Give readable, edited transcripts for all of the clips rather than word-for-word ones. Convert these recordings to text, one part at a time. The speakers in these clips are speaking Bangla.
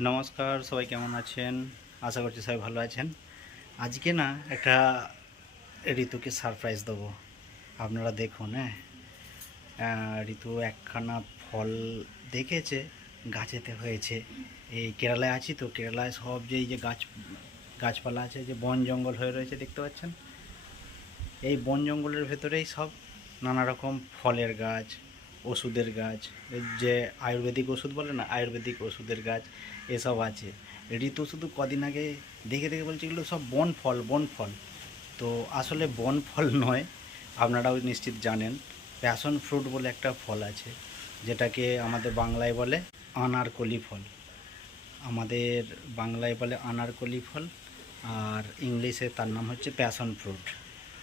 নমস্কার, সবাই কেমন আছেন? আশা করছি সবাই ভালো আছেন। আজকে না একটা ঋতুকে সারপ্রাইজ দেবো। আপনারা দেখুন। ঋতু একখানা ফল দেখেছে, গাছেতে হয়েছে। এই কেরালায় আছি তো, কেরালায় সব যে এই যে গাছপালা আছে, যে বন জঙ্গল হয়ে রয়েছে দেখতে পাচ্ছেন। এই বন জঙ্গলের ভেতরেই সব নানা রকম ফলের গাছ, ওষুধের গাছ, এই যে আয়ুর্বেদিক ওষুধ বলে না, আয়ুর্বেদিক ওষুধের গাছ এসব আছে। ঋতু শুধু কদিন আগে দেখে দেখে বলছে এগুলো সব বন ফল, বন ফল। তো আসলে বন ফল নয়, আপনারাও নিশ্চিত জানেন। প্যাশন ফ্রুট বলে একটা ফল আছে, যেটাকে আমাদের বাংলায় বলে আনারকলি ফল। আমাদের বাংলায় বলে আনারকলি ফল, আর ইংলিশে তার নাম হচ্ছে প্যাশন ফ্রুট।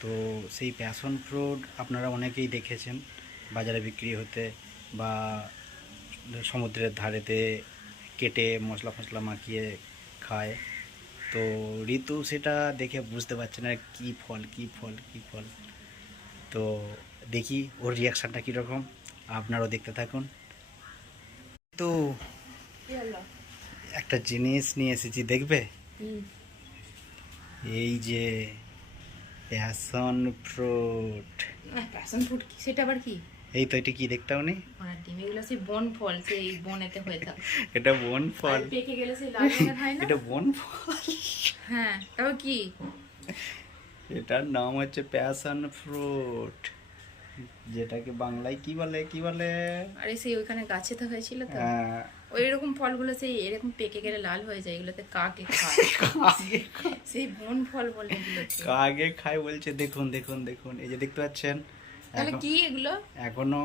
তো সেই প্যাশন ফ্রুট আপনারা অনেকেই দেখেছেন বাজারে বিক্রি হতে, বা সমুদ্রের ধারেতে কেটে মশলা ফসলা মাখিয়ে খায়। তো ঋতু সেটা দেখে বুঝতে পারছে না কী ফল, কী ফল, কী ফল। তো দেখি ওর রিয়াকশানটা কীরকম, আপনারাও দেখতে থাকুন। তো একটা জিনিস নিয়ে এসেছি, দেখবে? এই যে প্যাশন ফ্রুট। প্যাশন ফ্রুট কি, সেটা আবার কি? এই তো, এটা কি দেখতে পাওনি? এগুলো সেই বন ফল, সেই বনেতে হয়ে থাকে। এটা বন ফল। পেকে গেলে সেই লাল রঙের হয় না? এটা বন ফল। হ্যাঁ, তাও কি? এটার নাম হচ্ছে প্যাশন ফ্রুট, যেটাকে বাংলায় কি বলে, কি বলে? আরে সেই ওইখানে গাছে তো হয়েছিল তো। আহ, ওই রকম ফলগুলো সেই এরকম পেকে গেলে লাল হয়ে যায়, এগুলোতে কাকে খায়? সেই বন ফল বলে এগুলোকে। কাকে খায় বলছে? দেখুন দেখুন দেখুন, এই যে দেখতে পাচ্ছেন। তাহলে কি এগুলো? এখনো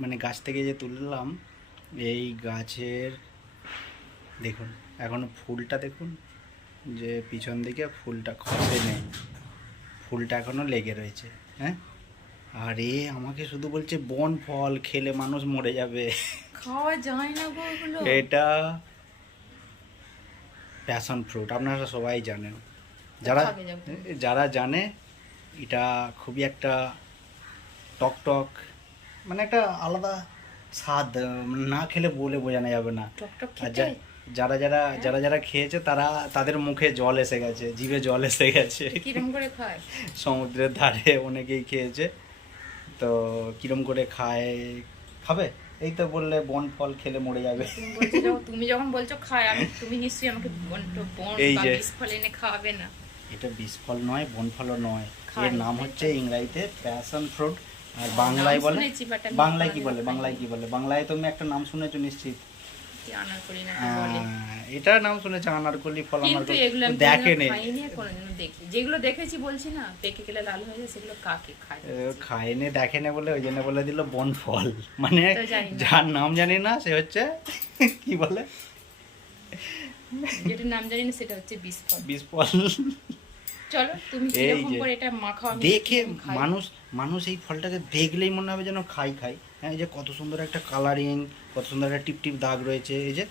মানে গাছ থেকে যে তুললাম, এই গাছের দেখুন এখনো ফুলটা দেখুন, যে পিছন দিকে ফুলটা খসে নেই, ফুলটা এখনো লেগে রয়েছে। হ্যাঁ, আর এ আমাকে শুধু বলছে বন ফল, খেলে মানুষ মরে যাবে। খাওয়া যায় না গো ওগুলো। এটা প্যাশন ফ্রুট, আপনারা সবাই জানেন। যারা খাবে যাবো। যারা জানে, এটা খুবই একটা টক টক, মানে একটা আলাদা স্বাদ, না খেলে বলে বোঝানো যাবে না। টকটক আর খেতে। যারা যারা যারা যারা খেয়েছে তারা, তাদের মুখে জল এসে গেছে, জিভে জল এসে গেছে। কিরম করে খায়? সমুদ্রের ধারে অনেকেই খেয়েছে। তো কিরম করে খায়, খাবে? এই তো বললে বন ফল খেলে মরে যাবে। তুমি যখন বলছো খায়, তুমি নিশ্চয়ই আমাকে বন এই বা যে বিষ ফল এনে খাওয়াবে না? এটা বিষ ফল নয়, বন ফলও নয়। এর খায় নাম তাই হচ্ছে তো? ইংরাজিতে প্যাশন ফ্রুট, আর নাম বাংলায় বলে, শুনেছি, but আমি বাংলায় কি বলে, কোনোদিনও বাংলায় খাইনি। কি বলে, বাংলায় তুমি একটা নাম শুনেছো নিশ্চিত। কি আনারকলি না কি বলে? এটার নাম শুনেছে আনারকলি ফল, কিন্তু আনারকলি এগুলো আমি কোনোদিনও দেখেনি। খাইনি আর কোনোদিনও দেখি। যেগুলো দেখেছি বলছি না, পেকে গেলে লাল হয়ে যায়, সেগুলো কাকে খায় দেখেছি। খায়নি দেখেনি বলে ওই জন্য বলে দিল বন ফল। মানে তো জানি না। যার নাম জানি না সে হচ্ছে কি বলে, যেটার নাম জানি না সেটা হচ্ছে বিষ ফল। বিষ ফল। চলো, তুমি এই কিরকম যে করে এটা মাখাও, আমি দেখে আমি খাই। মানুষ মানুষ এই ফলটাকে দেখলেই মনে হবে যেন খাই খাই। হ্যাঁ, এই যে কত সুন্দর একটা কালারিং, কত সুন্দর একটা টিপ টিপ দাগ রয়েছে, এই যে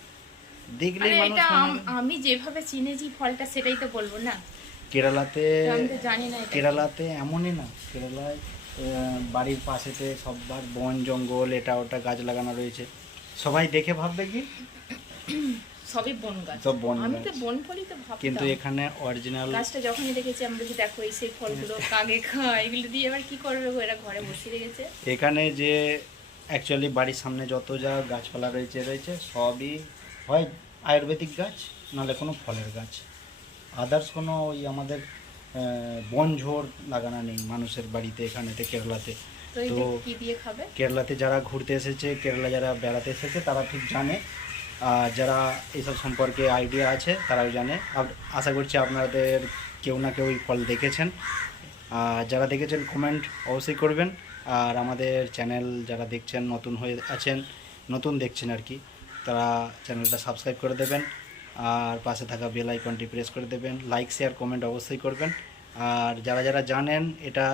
দেখলেই আরে মানুষ এটা মনে হবে। আমি যেভাবে চিনেছি ফলটা সেটাই তো বলবো না। কেরালাতে, তো আমি তো জানি না এটা কি। কেরালাতে এমনই না, কেরালায় বাড়ির পাশেতে সববার বন জঙ্গল, এটা ওটা গাছ লাগানো রয়েছে। সবাই দেখে ভাববে কি সবই বন গাছ। সব বন আমি তো গাছ, বন ফলই তো কিন্তু ভাবতাম। এখানে অরিজিনাল। গাছটা যখনই দেখেছি আমরা বলছি দেখো এই সেই ফলগুলো কাকে খায়, এগুলো দিয়ে এবার কি করবে গো, এরা ঘরে বসে রেখেছে। এখানে যে অ্যাকচুয়ালি বাড়ির সামনে যত যা গাছপালা রয়েছে রয়েছে সবই হয় আয়ুর্বেদিক গাছ, নাহলে কোনো ফলের গাছ। আদার্স কোনো ওই আমাদের বনঝোড় লাগানো নেই মানুষের বাড়িতে এখানেতে, কেরালাতে। তো তো এটা কি দিয়ে খাবে? কেরালাতে যারা ঘুরতে এসেছে, কেরালা যারা বেড়াতে এসেছে তারা ঠিক জানে, আর যারা এইসব সম্পর্কে আইডিয়া আছে তারাও জানে। আশা করছি আপনাদের কেউ না কেউ এই ফল দেখেছেন। আর যারা দেখেছেন কমেন্ট অবশ্যই করবেন। আর আমাদের চ্যানেল যারা দেখছেন, নতুন হয়ে আছেন, নতুন দেখছেন আর কি, তারা চ্যানেলটা সাবস্ক্রাইব করে দেবেন, আর পাশে থাকা বেল আইকনটি প্রেস করে দেবেন। লাইক শেয়ার কমেন্ট অবশ্যই করবেন। আর যারা যারা জানেন এটা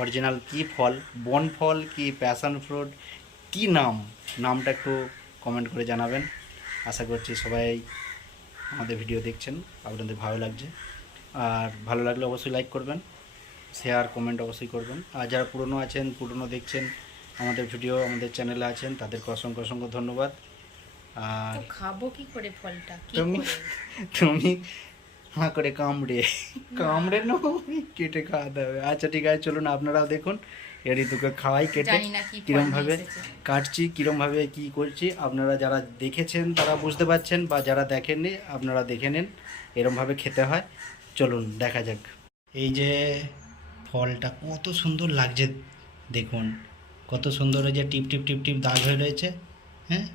অরিজিনাল কী ফল, বন ফল কি প্যাশন ফ্রুট, কী নাম, নামটা একটু কমেন্ট করে জানাবেন। আশা করছি সবাই আমাদের ভিডিও দেখছেন, আপনাদের ভালো লাগছে। আর ভালো লাগলে অবশ্যই লাইক করবেন, শেয়ার কমেন্ট অবশ্যই করবেন। আর যারা পুরনো আছেন, পুরনো দেখছেন আমাদের ভিডিও, আমাদের চ্যানেলে আছেন, তাদেরকে অসংখ্য অসংখ্য ধন্যবাদ। আর তো খাবো কি করে ফলটা, কি তুমি করে? তুমি হাঁ করে কামড়ে কামড়ে নাও, কেটে খাওয়াতে হবে। আচ্ছা ঠিক আছে, চলুন আপনারাও দেখুন এ ঋতুকে খাওয়াই কেটে, জানি না কি ফল কিরম নিয়ে ভাবে এসেছে। কাটছি, কিরম ভাবে কি করছি। আপনারা যারা দেখেছেন তারা বুঝতে পারছেন, বা যারা দেখেননি আপনারা দেখে নিন এরম ভাবে খেতে হয়। চলুন দেখা যাক। এই যে ফলটা কত সুন্দর লাগছে দেখুন, কত সুন্দর ওই যে টিপ টিপ টিপ টিপ দাগ হয়ে রয়েছে। হ্যাঁ,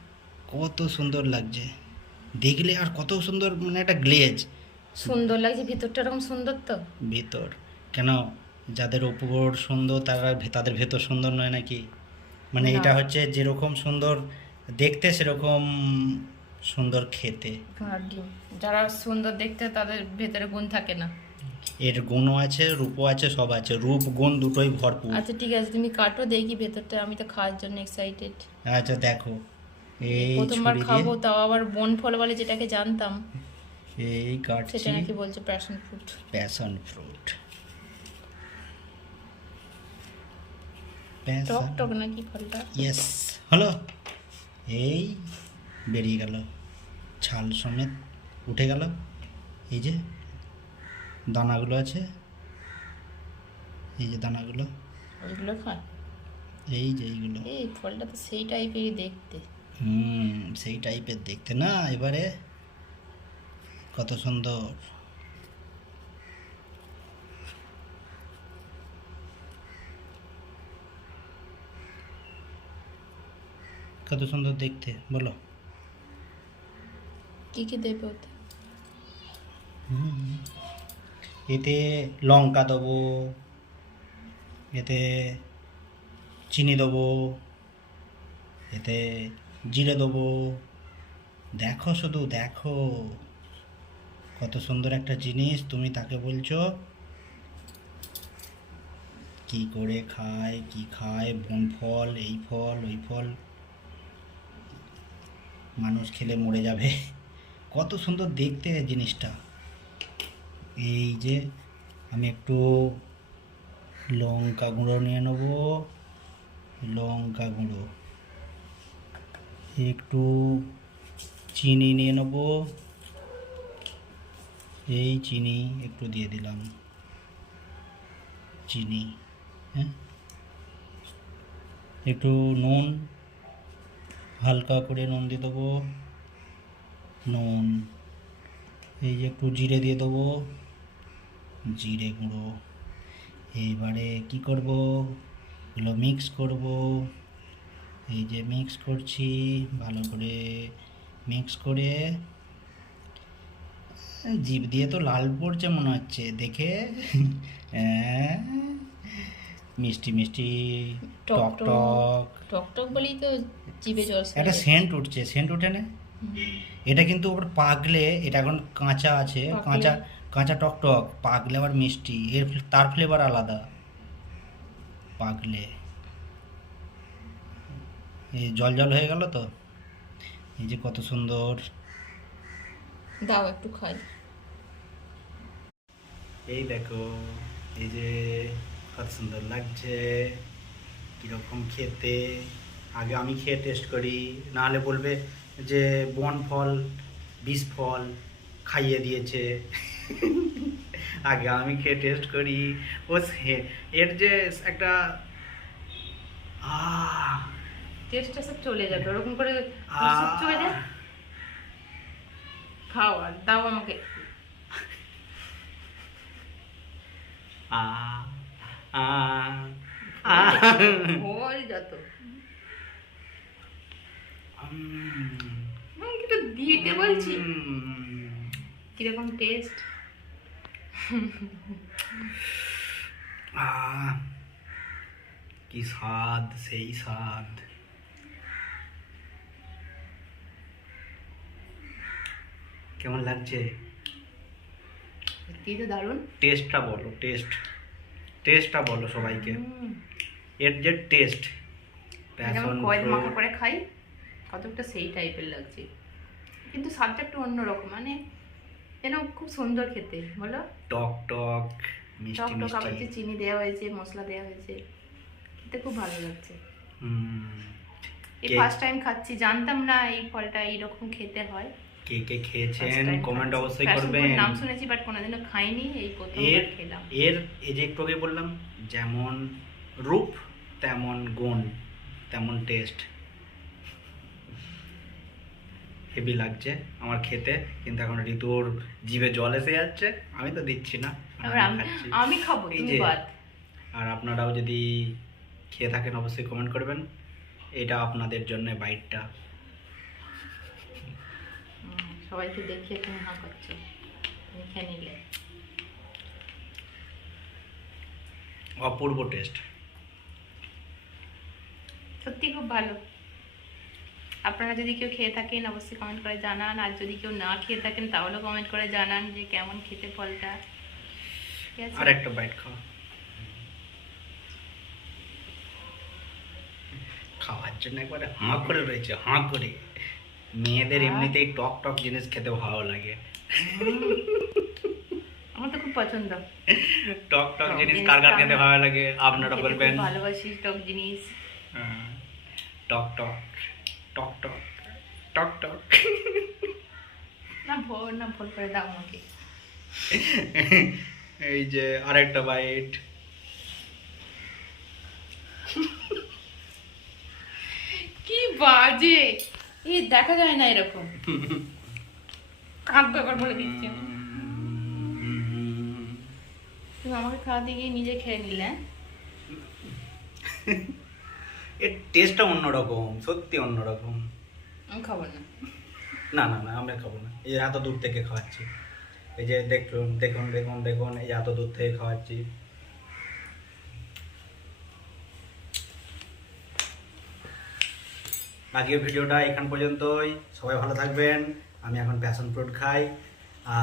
কত সুন্দর লাগছে দেখলে, আর কত সুন্দর মানে একটা গ্লেজ সুন্দর লাগছে, ভিতরটা এরকম সুন্দর তো। ভিতর। কেন, যাদের উপর সুন্দর তারা তাদের ভেতর সুন্দর নয় নাকি? মানে না। এটা হচ্ছে যেরকম সুন্দর দেখতে সেরকম সুন্দর খেতে। ডিম যারা সুন্দর দেখতে তাদের ভেতরে গুণ থাকে না। এর গুণও আছে, রূপও আছে, সব আছে, রূপ গুণ দুটোই ভরপুর। আচ্ছা ঠিক আছে, তুমি কাটো দেখি ভেতরটা, আমি তো খাওয়ার জন্য এক্সাইটেড। আচ্ছা দেখো, এই প্রথমবার ছুরি খাবো, দিয়ে তাও আবার বন ফল বলে যেটাকে জানতাম, এই কাটছি সেটা নাকি বলছে প্যাশন ফ্রুট। Passion fruit. টক টক নাকি ফলটা? ইয়েস, হলো, এই বেরিয়ে গেল, ছাল সমেত উঠে গেল। এই যে দানাগুলো আছে, এই যে দানাগুলো, ওইগুলো খায়? এই যে এইগুলো। এই ফলটা তো সেই টাইপেরই দেখতে। সেই টাইপের দেখতে না, এবারে কত সুন্দর। কত সুন্দর দেখতে বলো। কি কি দেবে ওতে? এতে লঙ্কা দেবো, এতে চিনি দেবো, এতে জিরে দেবো। দেখো শুধু দেখো, কত সুন্দর একটা জিনিস, তুমি তাকে বলছো কি করে খায়, কি খায়, বন ফল, এই ফল, ওই ফল, মানুষ খেলে মরে যাবে। কত সুন্দর দেখতে জিনিসটা। এই যে আমি একটু লঙ্কা গুঁড়ো নিয়ে নেব, লঙ্কা গুঁড়ো, একটু চিনি নিয়ে নেব, এই চিনি একটু দিয়ে দিলাম, চিনি, হ্যাঁ, একটু নুন, হালকা করে নুন দিয়ে দেবো, নুন, এই যে একটু জিরে দিয়ে দেবো, জিরে গুঁড়ো। এইবারে কি করব, এগুলো মিক্স করব। এই যে মিক্স করছি, ভালো করে মিক্স করে, জিভ দিয়ে তো লাল পড়ছে মনে হচ্ছে দেখে। হ্যাঁ, মিষ্টি মিষ্টি, টক টক, টক টক বলেই তো জিভে জল চলে একটা যাচ্ছে। সেন্ট উঠছে, সেন্ট উঠে না? এটা কিন্তু ওপর পাকলে, এটা এখন কাঁচা আছে, পাকলে? কাঁচা কাঁচা টক টক, পাকলে আবার মিষ্টি, এর তার ফ্লেভার আলাদা পাকলে। এই জল জল হয়ে গেল তো, এই যে কত সুন্দর। দাও একটু খাই। এই দেখো, এই যে কত সুন্দর লাগছে, কীরকম খেতে। আগে আমি খেয়ে টেস্ট করি, নাহলে বলবে যে বন ফল, বিষ ফল খাইয়ে দিয়েছে। আগে আমি খেয়ে টেস্ট করি। ও এর যে একটা টেস্টটা সব চলে যাবে ওরকম করে, আহ, চলে যায়। খাও আর দাও আমাকে। আহ, ওই যত উম, কিন্তু দিতে বলছি, কিরকম টেস্ট। কি স্বাদ, সেই স্বাদ। কেমন লাগছে? সত্যি তো দারুণ। টেস্টটা বলো, টেস্টটা বলো সবাইকে, এর যে টেস্ট। যেমন কয়েল মাখা করে খাই, কতটা সেই টাইপের লাগছে, কিন্তু স্বাদটা একটু অন্যরকম, মানে যেন খুব সুন্দর খেতে, বলো। টক টক, টক মিষ্টি টক, আবার মিষ্টি। যে চিনি দেওয়া হয়েছে, মশলা দেওয়া হয়েছে, খেতে খুব ভালো লাগছে। এই কে- ফার্স্ট টাইম খাচ্ছি, জানতাম না এই ফলটা এইরকম খেতে হয়। কে কে First খেয়েছেন time কমেন্ট খাচ্ছি। অবশ্যই Passion fruit করবেন। নাম শুনেছি বাট কোনোদিনও খাইনি, এই এর প্রথমবার খেলাম। এর এই যে একটু আগে বললাম, যেমন রূপ তেমন গুণ তেমন টেস্ট। হেভি লাগছে আমার খেতে, কিন্তু এখন ঋতুর জিভে জল এসে যাচ্ছে, আমি তো দিচ্ছি না, এবার আমি খাচ্ছি। আমি খাবো, এই তুমি যে, বাদ। আর আপনারাও যদি খেয়ে থাকেন অবশ্যই কমেন্ট করবেন। এটা আপনাদের জন্য বাইটটা। সবাইকে দেখিয়ে তুমি হা করছো, তুমি খেয়ে নিলে। অপূর্ব টেস্ট। সত্যি খুব ভালো। আপনারা যদি কেউ খেয়ে থাকেন অবশ্যই কমেন্ট করে জানান, আর যদি কেউ না খেয়ে থাকেন তাহলেও কমেন্ট করে জানান যে কেমন খেতে ফলটা। ঠিক আছে, আর একটা বাইট খাও। খাওয়ার জন্য একবারে হাঁ করে রয়েছে, হাঁ করে। মেয়েদের এমনিতেই টক টক জিনিস খেতে ভালো লাগে। আমার তো খুব পছন্দ টক টক টক জিনিস জিনিস কার কার তো খেতে আমি- ভালো লাগে আপনারা খেতে খুব বলবেন। ভালোবাসি টক জিনিস। হ্যাঁ, টক টক টক টক টক টক। না ভুল করে দাও আমাকে। এই যে আরেকটা বাইট। কি বাজে, এই দেখা যায় না এরকম। কাক ব্যাপার বলে দিচ্ছি আমি। তুমি আমাকে খাওয়াতে গিয়ে নিজে খেয়ে নিলে। এর টেস্টটা অন্যরকম, সত্যি অন্যরকম। আমি খাবো না। না না না, আমরা খাবো না। এই এত দূর থেকে খাওয়াচ্ছি, এই যে দেখুন দেখুন দেখুন দেখুন, এই যে এত দূর থেকে খাওয়াচ্ছি। আজকের ভিডিওটা এখান পর্যন্তই। সবাই ভালো থাকবেন। আমি এখন প্যাশন ফ্রুট খাই।